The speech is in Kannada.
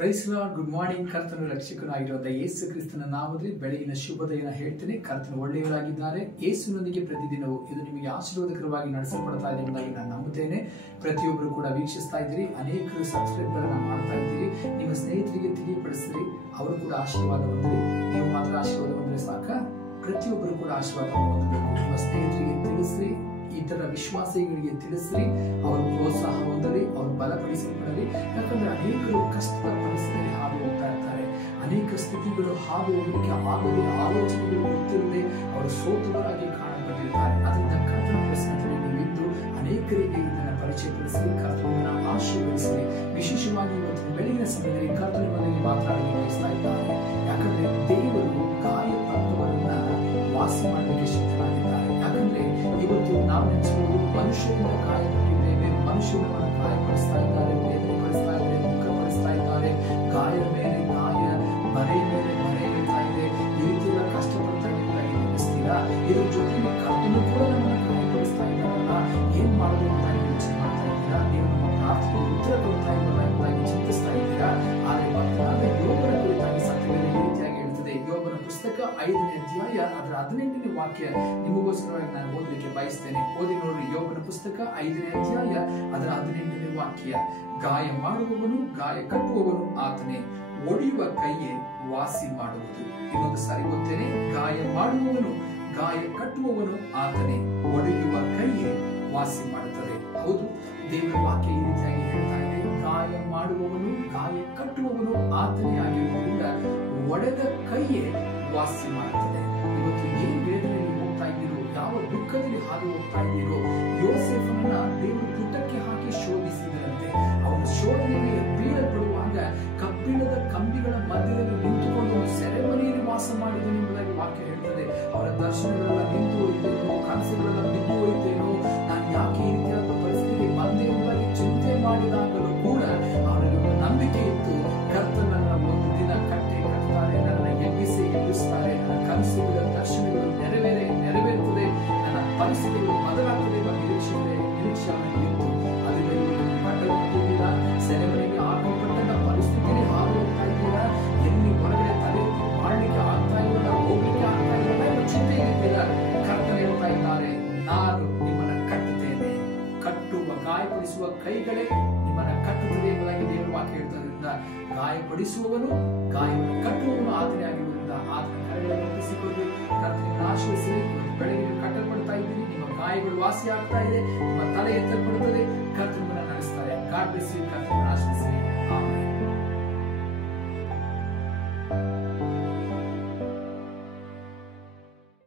Price lord. Good morning. ಕರ್ತನ ರಕ್ಷಕನಾಗಿರುವಂತಹ ಯೇಸು ಕ್ರಿಸ್ತನ ನಾಮದಲ್ಲಿ ಬೆಳಗಿನ ಶುಭೋದಯನ ಹೇಳ್ತೇನೆ. ಕರ್ತನ ಒಳ್ಳೆಯವರಾಗಿದ್ದಾರೆ. ಯೇಸುನೊಂದಿಗೆ ಪ್ರತಿದಿನವೂ ಇದು ನಿಮಗೆ ಆಶೀರ್ವಾದಕರವಾಗಿ ನಡೆಸಲ್ಪಡ್ತಾ ಇದೆ ಎಂಬುದಾಗಿ ನಾನು ನಂಬುತ್ತೇನೆ. ಪ್ರತಿಯೊಬ್ಬರು ಕೂಡ ವೀಕ್ಷಿಸ್ತಾ ಇದ್ದೀರಿ, ಅನೇಕರು ಸಬ್ಸ್ಕ್ರೈಬ್ ಮಾಡ್ತಾ ಇದ್ದೀರಿ. ನಿಮ್ಮ ಸ್ನೇಹಿತರಿಗೆ ತಿಳಿಯಪಡಿಸಿರಿ, ಅವರು ಕೂಡ ಆಶೀರ್ವಾದ ಹೊಂದಿರಿ. ನೀವು ಮಾತ್ರ ಆಶೀರ್ವಾದ ಹೊಂದಿದ್ರೆ ಸಾಕ, ಪ್ರತಿಯೊಬ್ಬರು ಕೂಡ ಆಶೀರ್ವಾದ ಹೊಂದಬೇಕು. ನಿಮ್ಮ ಸ್ನೇಹಿತರಿಗೆ ತಿಳಿಸ್ರಿ, ಇತರ ವಿಶ್ವಾಸಿಗಳಿಗೆ ತಿಳಿಸ್ರಿ, ಅವರು ಪ್ರೋತ್ಸಾಹ ಹೊಂದಲಿ, ಅವರು ಬಲಪಡಿಸಲ್ಪಡಲಿ. ಯಾಕಂದ್ರೆ ಅನೇಕರು ಕಷ್ಟದ ಪರಿಸ್ಥಿತಿಯಲ್ಲಿ ಹಾದು ಹೋಗ್ತಾ ಇರ್ತಾರೆ. ಅನೇಕ ಸ್ಥಿತಿಗಳು ಹಾದು ಹೋಗಲಿಕ್ಕೆ ಆಗದೆ, ಆಲೋಚನೆಗಳು ಗೊತ್ತಿಲ್ಲದೆ ಅವರು ಸೋತವರಾಗಿ ಕಾಣಲ್ಪಟ್ಟಿರ್ತಾರೆ. ಅದರಿಂದ ಕರ್ತನ ಪ್ರಶ್ನೆ ನೀವಿದ್ದು ಅನೇಕರಿಗೆ ಇದನ್ನು ಪರಿಚಯಪಡಿಸಿ ಕರ್ತನನ್ನ ಆಶೀರ್ವದಿಸಿರಿ. ವಿಶೇಷವಾಗಿ ಇವತ್ತು ಬೆಳಗಿನ ಸಮಯದಲ್ಲಿ ಕರ್ತನ ಮನೆಯಲ್ಲಿ ಮಾತನಾಡಲು ಬಯಸ್ತಾ ಇದ್ದಾರೆ. ಯಾಕಂದ್ರೆ ದೇವರು ಗಾಯಪಟ್ಟವರನ್ನ ವಾಸಿ ಮಾಡಲಿಕ್ಕೆ ಶಕ್ತರಾಗಿದ್ದಾರೆ. ಯಾಕಂದ್ರೆ ಇವತ್ತು ನಾವು ನೆನೆಸಬಹುದು, ಮನುಷ್ಯರಿಂದ ಗಾಯಪಟ್ಟಿದ್ದೇವೆ, ಮನುಷ್ಯರನ್ನ ಗಾಯಪಡಿಸ್ತಾ ಇದ್ದಾರೆ, ವೇದನೆ ಪಡಿಸ್ತಾ ಇದ್ದಾರೆ, ದುಃಖಪಡಿಸ್ತಾ ಇದ್ದಾರೆ, ಗಾಯದ ಮೇಲೆ ಗಾಯ, ಮರೆ ಮೇಲೆ ಮರೆ ಇರ್ತಾ ಇದೆ. ಈ ರೀತಿ ಎಲ್ಲ ಕಷ್ಟಪಡ್ತಾ ಇದ್ದಾಗಿ ನೆನೆಸ್ತೀರಾ? ಇದ್ರ ಜೊತೆಗೆ ಕರ್ತನು ಕೂಡ ನಮ್ಮನ್ನ ಗಾಯಪಡಿಸ್ತಾ ಇದ್ದಾರಲ್ಲ, ಏನ್ ಮಾಡೋದು ಅಂತ ಯೋಚನೆ ಮಾಡ್ತಾ ಇದ್ದೀರಾ? ನೀವು ನಮ್ಮ ಪ್ರಾರ್ಥನೆಗೆ ಉತ್ತರ ಕೊಡ್ತಾ ಇದ್ದಲ್ಲ ಎಂಬುದಾಗಿ ಚಿಂತಿಸ್ತಾ ಇದ್ದೀರಾ? ಆದರೆ ಭಕ್ತನಾದ ಯೋಬನ ಕುರಿತಾಗಿ ಸತ್ಯದಲ್ಲಿ ಈ ರೀತಿಯಾಗಿ ಹೇಳ್ತದೆ. ಯೋಬನ ಪುಸ್ತಕ 5ನೇ ಅಧ್ಯಾಯ ಅದರ 18ನೇ ವಾಕ್ಯ ನಿಮಗೋಸ್ಕರವಾಗಿ ನಾನು ಓದಲಿಕ್ಕೆ ಬಯಸ್ತೇನೆ. ಓದಿ ನೋಡ್ರಿ. ಯೋಬನ ಪುಸ್ತಕ 5ನೇ ಅಧ್ಯಾಯ ಅದರ 18ನೇ ವಾಕ್ಯ. ಗಾಯ ಮಾಡುವವನು ಗಾಯ ಕಟ್ಟುವವನು ಆತನೇ, ಒಡೆಯುವ ಕೈಯೇ ವಾಸಿ ಮಾಡುವುದು. ಇನ್ನೊಂದು ಸಾರಿ ಓದ್ತೇನೆ. ಗಾಯ ಮಾಡುವವನು ಗಾಯ ಕಟ್ಟುವವನು ಆತನೇ, ಒಡೆಯುವ ಕೈಯೇ ವಾಸಿ ಮಾಡುತ್ತದೆ. ಹೌದು, ದೇವರ ವಾಕ್ಯ ಈ ರೀತಿಯಾಗಿ ಹೇಳ್ತಾ ಇದೆ. ಗಾಯ ಮಾಡುವವನು ಗಾಯ ಕಟ್ಟುವವನು ಆತನೇ ಆಗಿರುವುದರಿಂದ ಒಡೆದ ಕೈಯೇ ವಾಸಿ ಮಾಡುತ್ತದೆ. ಇವತ್ತು ಏನ್ ವೇದನೆಯಲ್ಲಿ ಹೋಗ್ತಾ ಇದ್ದೀರೋ, ಯಾವ ದುಃಖದಲ್ಲಿ ಹಾದು ಹೋಗ್ತಾ ಇದ್ದೀರೋ, ಯೋಸೇಫನನ್ನ ದೇವರು ಪುಟಕ್ಕೆ ಹಾಕಿ ಶೋಧಿಸಿದರಂತೆ. ಅವನು ಶೋಧನೆಗೆ ಬೀಳಲ್ಪಡುವಾಗ ಕಬ್ಬಿಣದ ಕಂಬಿಗಳ ಮಧ್ಯದಲ್ಲಿ ನಿಂತುಕೊಂಡು ಸೆರೆಮನೆಯಲ್ಲಿ ವಾಸ ಮಾಡಿದನು ಎಂಬುದಾಗಿ ವಾಕ್ಯ ಹೇಳ್ತದೆ. ಅವರ ದರ್ಶನಗಳೆಲ್ಲ ನಿಂತು ಹೋಯ್ತೇನೋ, ಕನಸುಗಳೆಲ್ಲ ಬಿದ್ದು ಹೋಯ್ತೇನೋ, ನಾನು ಯಾಕೆ ಈ ರೀತಿಯಾದ ಪರಿಸ್ಥಿತಿಗೆ ಬಂದೆ ಎಂಬುದಾಗಿ ಚಿಂತೆ ಮಾಡಿದಾಗಲೂ ಕೂಡ ಅವರಿಗೆ ಒಂದು ನಂಬಿಕೆ ಇತ್ತು. ಕರ್ತನನ್ನ ಒಂದು ದಿನ ಕಟ್ಟೆ ಕಟ್ತಾರೆ, ನನ್ನ ಎಬ್ಬಿಸ್ತಾರೆ, ನನ್ನ ಕನಸುಗಳ ದರ್ಶನಗಳು ನೆರವೇರುತ್ತದೆ, ನನ್ನ ಪರಿಸ್ಥಿತಿಗಳು ಬದಲಾಗ್ತದೆ ಎಂಬ ನಿರೀಕ್ಷೆ ಇತ್ತು. ಅದರಿಂದ ಕಟ್ಟಲಿಲ್ಲ, ಸೆರೆಮನೆಗೆ ಹಾಕಲ್ಪಟ್ಟ ಪರಿಸ್ಥಿತಿಯಲ್ಲಿ ಹಾದು ಹೋಗ್ತಾ ಇದ್ದೀರಾ, ಎಲ್ಲಿ ಹೊರಗಡೆ ತಲೆ ಮಾಡಲಿಕ್ಕೆ ಆಗ್ತಾ ಇಲ್ಲ, ಹೋಗ್ಲಿಕ್ಕೆ ಆಗ್ತಾ ಇಲ್ಲ ಎಂಬ ಚಿಂತೆ ಇರುತ್ತಿಲ್ಲ. ಕರ್ತನ ಹೇಳ್ತಾ ಇದ್ದಾರೆ, ನಾನು ನಿಮ್ಮನ್ನ ಕಟ್ಟುತ್ತೇನೆ, ಕಟ್ಟುವ ಗಾಯಪಡಿಸುವ ಕೈಗಳೇ ನಿಮ್ಮನ್ನ ಕಟ್ಟುತ್ತದೆ ಎಂಬುದಾಗಿ ದೇವರ ವಾಕ್ಯ ಹೇಳ್ತದ್ರಿಂದ ಗಾಯಪಡಿಸುವವನು ಗಾಯವನ್ನು ಕಟ್ಟುವವನು ಆತನೇ ಆಗಿರುವುದರಿಂದ ಆತನ ಕರೆಗಳನ್ನು ಒಪ್ಪಿಸಿಕೊಂಡು ಕರ್ತನಿಗೆ ಆಶ್ರಯಿಸಿ. ಬೆಳಗ್ಗೆ ಕಟ್ಟಲ್ಪಡ್ತಾ ಇದ್ದೀರಿ, ನಿಮ್ಮ ಗಾಯಗಳು ವಾಸಿ ಆಗ್ತಾ ಇದೆ, ನಿಮ್ಮ ತಲೆ ಎತ್ತಲ್ಪಡುತ್ತದೆ, ಕರ್ತನನ್ನ ನಡೆಸ್ತಾರೆ. God bless you. ಕರ್ತನನ್ನ ಆಶ್ರಯಿಸಿ.